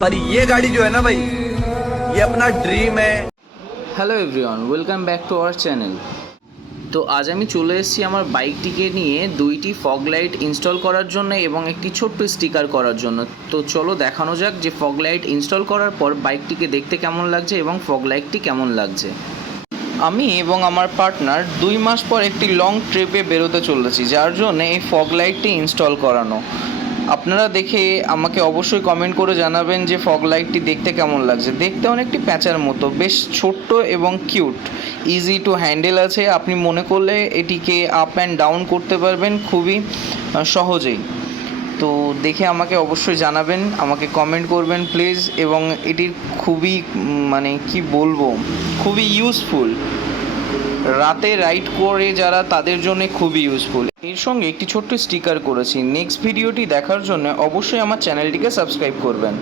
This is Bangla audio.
पर ये गाड़ी जो है ना भाई, ये अपना ड्रीम है। Hello everyone, welcome back to our channel. তো আজ আমি চলে এসেছি আমার বাইকটিকে নিয়ে দুইটি ফগ লাইট ইনস্টল করার জন্য এবং একটি ছোট্ট স্টিকার করার জন্য। তো চলো দেখানো যাক যে ফগ লাইট ইনস্টল করার পর বাইকটিকে দেখতে কেমন লাগছে এবং ফগ লাইটটি কেমন লাগছে। আমি এবং আমার পার্টনার 2 মাস পর একটি লং ট্রিপে বেরোতে চলেছি, যার জন্য এই ফগ লাইটটি ইনস্টল করানো। আপনারা দেখে আমাকে অবশ্যই কমেন্ট করে জানাবেন যে ফগ লাইটটি দেখতে কেমন লাগছে। দেখতে অনেকটি প্যাঁচার মতো, বেশ ছোট্ট এবং কিউট, ইজি টু হ্যান্ডেল আছে। আপনি মনে করলে এটিকে আপ অ্যান্ড ডাউন করতে পারবেন খুবই সহজেই। তো দেখে আমাকে অবশ্যই জানাবেন, আমাকে কমেন্ট করবেন প্লিজ। এবং এটির খুবই মানে কি বলবো, খুবই ইউজফুল। রাতে রাইড করে যারা, তাদের জন্য খুবই ইউজফুল। এর সঙ্গে একটি ছোট্ট স্টিকার করেছি। নেক্সট ভিডিওটি দেখার জন্য অবশ্যই আমার চ্যানেলটিকে সাবস্ক্রাইব করবেন।